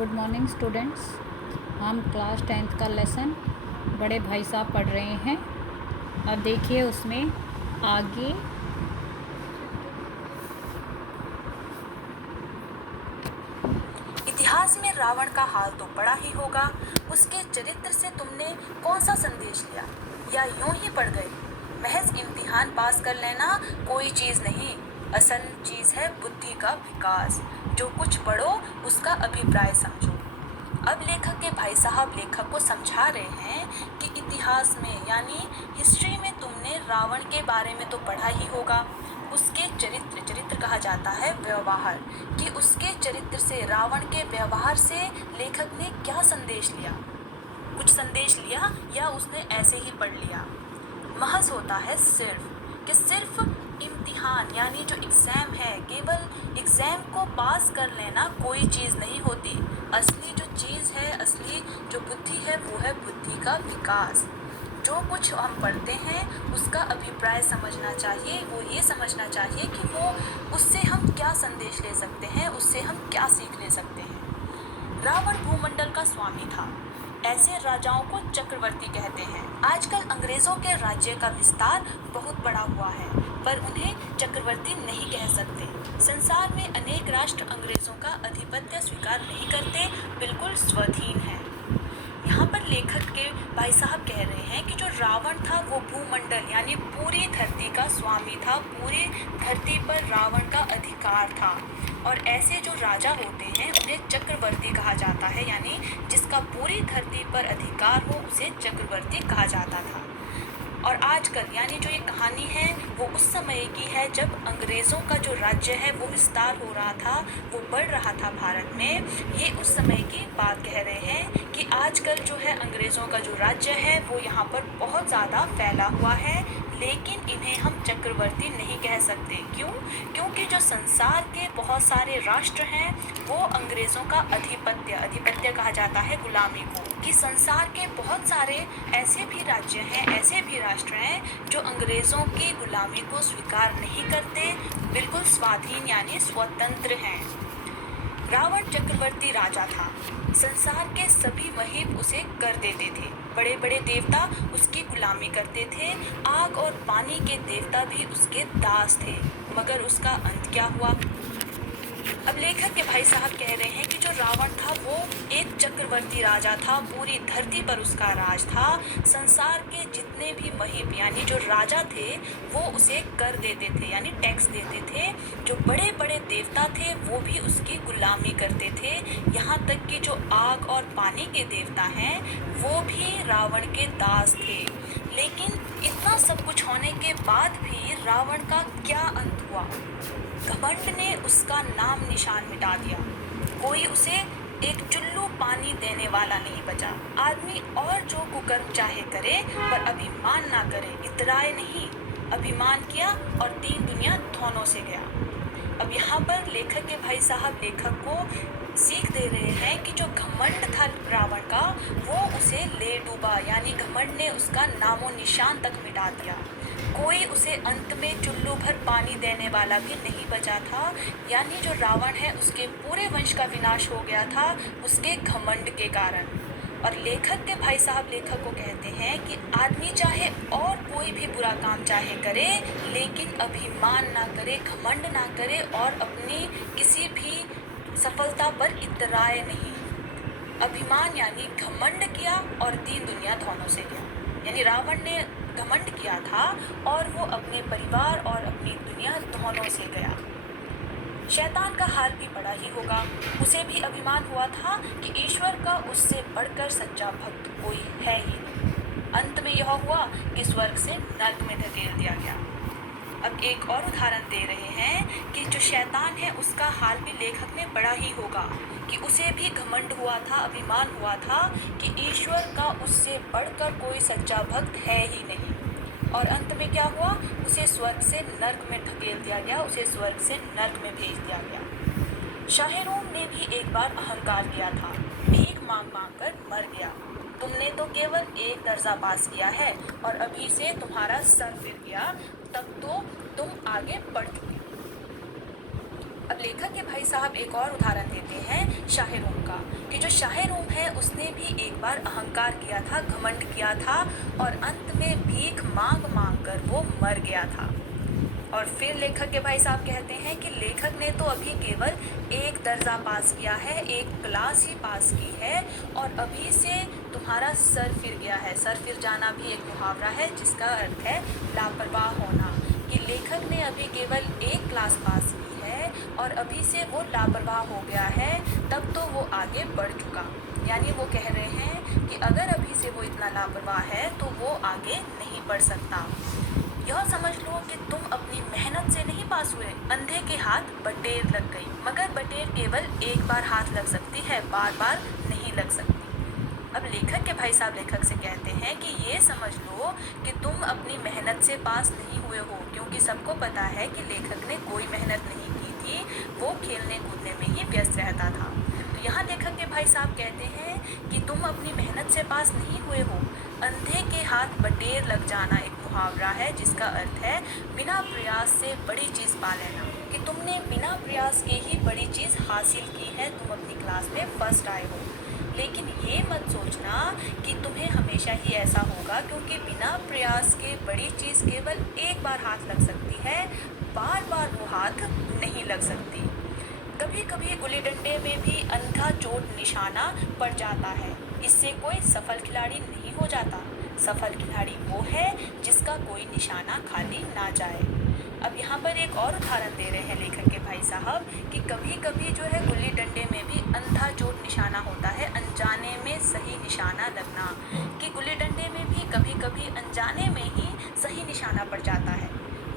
Good morning students. हम class 10th का lesson बड़े भाई साहब पढ़ रहे हैं। अब देखिए उसमें आगे इतिहास में रावण का हाल तो पड़ा ही होगा। उसके चरित्र से तुमने कौन सा संदेश लिया, या यूं ही पढ़ गए? महज इम्तिहान पास कर लेना कोई चीज नहीं, असल चीज है बुद्धि का विकास। जो कुछ पढ़ो उसका अभिप्राय समझो। अब लेखक के भाई साहब लेखक को समझा रहे हैं कि इतिहास में यानी हिस्ट्री में तुमने रावण के बारे में तो पढ़ा ही होगा। उसके चरित्र कहा जाता है व्यवहार, कि उसके चरित्र से, रावण के व्यवहार से लेखक ने क्या संदेश लिया। कुछ संदेश लिया या उसने ऐसे ही पढ़ लिया? महज होता है सिर्फ इम्तिहान यानी जो एग्ज़ाम है, केवल एग्ज़ाम को पास कर लेना कोई चीज़ नहीं होती। असली जो चीज़ है, असली जो बुद्धि है वो है बुद्धि का विकास। जो कुछ हम पढ़ते हैं उसका अभिप्राय समझना चाहिए। वो ये समझना चाहिए कि वो उससे हम क्या संदेश ले सकते हैं, उससे हम क्या सीख ले सकते हैं। रावण भूमंडल का स्वामी था। ऐसे राजाओं को चक्रवर्ती कहते हैं। आजकल अंग्रेजों के राज्य का विस्तार बहुत बड़ा हुआ है, पर उन्हें चक्रवर्ती नहीं कह सकते। संसार में अनेक राष्ट्र अंग्रेजों का आधिपत्य स्वीकार नहीं करते, बिल्कुल स्वाधीन है। यहाँ पर लेखक के भाई साहब कह रहे हैं कि जो रावण था वो भूमंडल यानी पूरी धरती का स्वामी था। पूरी धरती पर रावण का अधिकार था, और ऐसे जो राजा होते हैं उन्हें चक्रवर्ती कहा जाता है, यानी जिसका पूरी धरती पर अधिकार हो उसे चक्रवर्ती कहा जाता था। और आजकल यानी जो ये कहानी है वो उस समय की है जब अंग्रेज़ों का जो राज्य है वो विस्तार हो रहा था, वो बढ़ रहा था भारत में। ये उस समय की बात कह रहे हैं कि आजकल जो है अंग्रेज़ों का जो राज्य है वो यहाँ पर बहुत ज़्यादा फैला हुआ है, लेकिन इन्हें हम चक्रवर्ती नहीं कह सकते। क्यों? क्योंकि जो संसार के बहुत सारे राष्ट्र हैं वो अंग्रेज़ों का आधिपत्य कहा जाता है गुलामी को, कि संसार के बहुत सारे ऐसे भी राज्य हैं, ऐसे भी राष्ट्र हैं जो अंग्रेज़ों की गुलामी को स्वीकार नहीं करते, बिल्कुल स्वाधीन यानी स्वतंत्र हैं। रावण चक्रवर्ती राजा था। संसार के सभी महीप उसे कर देते थे। बड़े बड़े देवता उसकी गुलामी करते थे। आग और पानी के देवता भी उसके दास थे। मगर उसका अंत क्या हुआ? अब लेखक के भाई साहब कह रहे हैं कि जो रावण था वो एक चक्रवर्ती राजा था, पूरी धरती पर उसका राज था। संसार के जितने भी महीप यानी जो राजा थे वो उसे कर देते थे यानी टैक्स देते थे। जो बड़े बड़े देवता थे वो भी उसकी गुलामी करते थे। यहाँ तक कि जो आग और पानी के देवता हैं वो भी रावण के दास थे। लेकिन इतना सब कुछ होने के बाद भी रावण का क्या अंत हुआ? घमंड ने उसका नाम निशान मिटा दिया। कोई उसे एक चुल्लू पानी देने वाला नहीं बचा। आदमी और जो कुकर्म चाहे करे, पर अभिमान ना करे, इतराए नहीं। अभिमान किया और दीन दुनिया दोनों से गया। अब यहाँ पर लेखक के भाई साहब लेखक को सीख दे रहे हैं कि जो घमंड था रावण का वो उसे ले डूबा, यानी घमंड ने उसका नामो निशान तक मिटा दिया। कोई उसे अंत में चुल्लू भर पानी देने वाला भी नहीं बचा था। यानी जो रावण है उसके पूरे वंश का विनाश हो गया था उसके घमंड के कारण। और लेखक के भाई साहब लेखक को कहते हैं कि आदमी चाहे और कोई भी बुरा काम चाहे करे, लेकिन अभिमान ना करे, घमंड ना करे और अपनी किसी भी सफलता पर इतराए नहीं। अभिमान यानी घमंड किया और दीन दुनिया दोनों से गया। यानी रावण ने घमंड किया था और वो अपने परिवार और अपनी दुनिया दोनों से गया। शैतान का हाल भी बड़ा ही होगा। उसे भी अभिमान हुआ था कि ईश्वर का उससे बढ़कर सच्चा भक्त कोई है ही नहीं। अंत में यह हुआ कि स्वर्ग से नर्क में धकेल दिया गया। अब एक और उदाहरण दे रहे हैं कि जो शैतान है उसका हाल भी लेखक में बड़ा ही होगा, कि उसे भी घमंड हुआ था, अभिमान हुआ था कि ईश्वर का उससे बढ़कर कोई सच्चा भक्त है ही नहीं। और अंत में क्या हुआ? उसे स्वर्ग से नर्क में धकेल दिया गया, उसे स्वर्ग से नर्क में भेज दिया गया। शाहरुख ने भी एक बार अहंकार किया था, भीख मांग मांग कर मर गया। तुमने तो केवल एक दर्जा पास किया है और अभी से तुम्हारा सर फिर गया, तब तो तुम आगे बढ़ चुके। अब लेखक के भाई साहब एक और उदाहरण देते हैं शाहरुख का, कि जो शाह रूम है उसने भी एक बार अहंकार किया था, घमंड किया था और अंत में भीख मांग मांग कर वो मर गया था। और फिर लेखक के भाई साहब कहते हैं कि लेखक ने तो अभी केवल एक दर्जा पास किया है, एक क्लास ही पास की है और अभी से तुम्हारा सर फिर गया है। सर फिर जाना भी एक मुहावरा है जिसका अर्थ है लापरवाह होना, कि लेखक ने अभी केवल एक क्लास पास की है और अभी से वो लापरवाह हो गया है, तब तो वो आगे बढ़ चुका। यानी वो कह रहे हैं कि अगर अभी से वो इतना लापरवाह है तो वो आगे नहीं बढ़ सकता। यह समझ लो कि तुम अपनी मेहनत से नहीं पास हुए, अंधे के हाथ बटेर लग गई, मगर बटेर केवल एक बार हाथ लग सकती है, बार बार नहीं लग सकती। अब लेखक के भाई साहब लेखक से कहते हैं कि ये समझ लो कि तुम अपनी मेहनत से पास नहीं हुए हो, क्योंकि सबको पता है कि लेखक ने कोई मेहनत नहीं की थी, वो खेलने कूदने में ही व्यस्त रहता था। तो यहाँ लेखक के भाई साहब कहते हैं कि तुम अपनी मेहनत से पास नहीं हुए हो। अंधे के हाथ बटेर लग जाना एक मुहावरा है जिसका अर्थ है बिना प्रयास से बड़ी चीज़ पा लेना, कि तुमने बिना प्रयास के ही बड़ी चीज़ हासिल की है, तुम अपनी क्लास में फर्स्ट आए हो। लेकिन ये मत सोचना कि तुम्हें हमेशा ही ऐसा होगा, क्योंकि बिना प्रयास के बड़ी चीज़ केवल एक बार हाथ लग सकती है, बार बार वो हाथ नहीं लग सकती। कभी कभी गुल्ली डंडे में भी अंधा चोट निशाना पड़ जाता है, इससे कोई सफल खिलाड़ी नहीं हो जाता। सफल खिलाड़ी वो है जिसका कोई निशाना खाली ना जाए। अब यहाँ पर एक और उदाहरण दे रहे हैं लेखक के भाई साहब कि कभी कभी जो है गुल्ली डंडे में भी अंधा चोट निशाना होता है, अनजाने में सही निशाना लगना, कि गुल्ली डंडे में भी कभी कभी अनजाने में ही सही निशाना पड़ जाता है,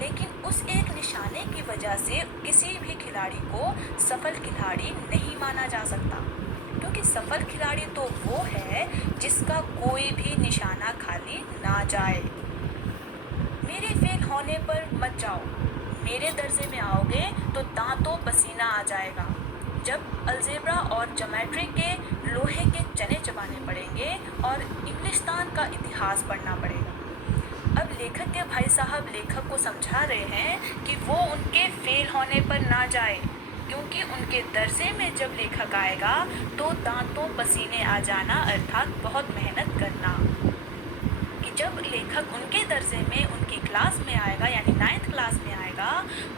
लेकिन उस एक निशाने की वजह से किसी भी खिलाड़ी को सफल खिलाड़ी नहीं माना जा सकता, क्योंकि सफल खिलाड़ी तो वो है जिसका कोई भी निशाना खाली ना जाए। मेरे फेल होने पर मत जाओ, मेरे दर्जे में आओगे तो दांतों पसीना आ जाएगा। जब अलजेब्रा और ज्योमेट्री के लोहे के चने चबाने पड़ेंगे और इंग्लिस्तान का इतिहास पढ़ना पड़ेगा। अब लेखक के भाई साहब लेखक को समझा रहे हैं कि वो उनके फेल होने पर ना जाए, क्योंकि उनके दर्जे में जब लेखक आएगा तो दांतों पसीने आ जाना अर्थात बहुत मेहनत करना, कि जब लेखक उनके दर्जे में उनकी क्लास में आएगा यानी 9th क्लास में आएगा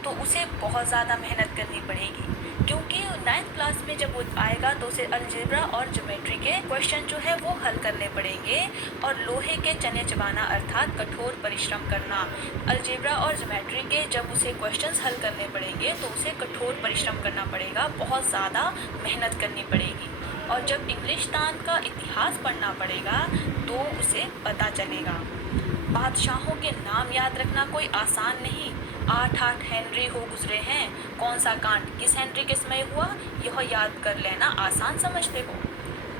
तो उसे बहुत ज़्यादा मेहनत करनी पड़ेगी, क्योंकि 9th क्लास में जब वो आएगा तो उसे अलजेब्रा और ज्योमेट्री के क्वेश्चन जो है वो हल करने पड़ेंगे और लोहे के चने चबाना अर्थात कठोर परिश्रम करना। अलजेब्रा और ज्योमेट्री के जब उसे क्वेश्चंस हल करने पड़ेंगे तो उसे कठोर परिश्रम करना पड़ेगा, बहुत ज़्यादा मेहनत करनी पड़ेगी। और जब इंग्लिस्तान का इतिहास पढ़ना पड़ेगा तो उसे पता चलेगा। बादशाहों के नाम याद रखना कोई आसान नहीं। 8 हेनरी हो गुजरे हैं, कौन सा कांड किस हेनरी के समय हुआ यह याद कर लेना आसान समझते हो।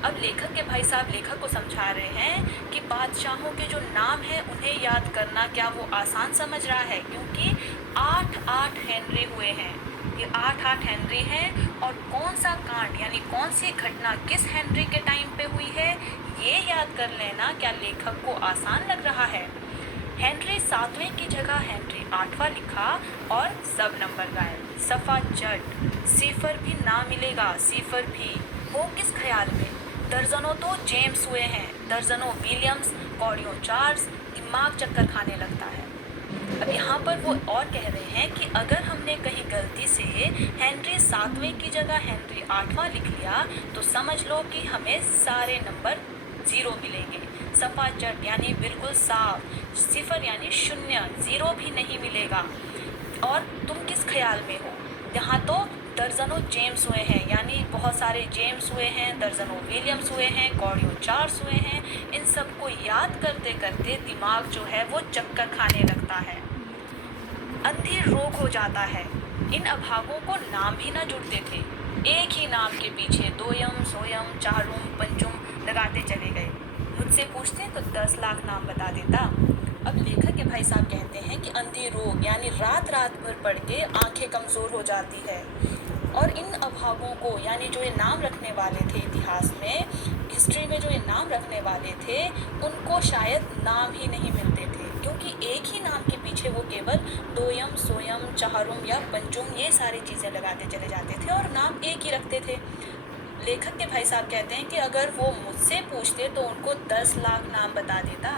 अब लेखक के भाई साहब लेखक को समझा रहे हैं कि बादशाहों के जो नाम हैं उन्हें याद करना क्या वो आसान समझ रहा है, क्योंकि 8 हेनरी हुए हैं, ये 8 हेनरी हैं और कौन सा कांड यानी कौन सी घटना किस हेनरी के टाइम पे हुई है ये याद कर लेना क्या लेखक को आसान लग रहा है। हेनरी 7वें की जगह हेनरी 8वां लिखा और सब नंबर गायब। सफ़ा जट, सिफर भी ना मिलेगा, सिफर भी हो किस ख्याल में। दर्जनों तो जेम्स हुए हैं, दर्जनों विलियम्स, कौड़ियों चार्ल्स, दिमाग चक्कर खाने लगता है। अब यहाँ पर वो और कह रहे हैं कि अगर हमने कहीं गलती से हेनरी 7वें की जगह हेनरी 8वां लिख लिया तो समझ लो कि हमें सारे नंबर 0 मिलेंगे। सफ़ा जट यानी बिल्कुल साफ, सिफर यानी शून्य, 0 भी नहीं मिलेगा। और तुम किस ख्याल में हो, यहाँ तो दर्जनों जेम्स हुए हैं यानी बहुत सारे जेम्स हुए हैं, दर्जनों विलियम्स हुए हैं, कौड़ियों चार्ल्स हुए हैं। इन सबको याद करते करते दिमाग जो है वो चक्कर खाने लगता है, अंधी रोग हो जाता है। इन अभागों को नाम भी ना जुड़ते थे, एक ही नाम के पीछे दोयम सोयम चारुम पंचुम लगाते चले गए। मुझसे पूछते तो 10 लाख नाम बता देता। अब लेखक के भाई साहब कहते हैं कि अंधी रोग यानी रात रात भर पढ़ के आंखें कमज़ोर हो जाती है। और इन अभागों को यानी जो ये नाम रखने वाले थे इतिहास में, हिस्ट्री में जो ये नाम रखने वाले थे उनको शायद नाम ही नहीं मिलते थे, क्योंकि एक ही नाम के पीछे वो केवल दोयम सोयम चारुम या पंचुम ये सारी चीज़ें लगाते चले जाते थे और नाम एक ही रखते थे। लेखक के भाई साहब कहते हैं कि अगर वो मुझसे पूछते तो उनको 10 लाख नाम बता देता।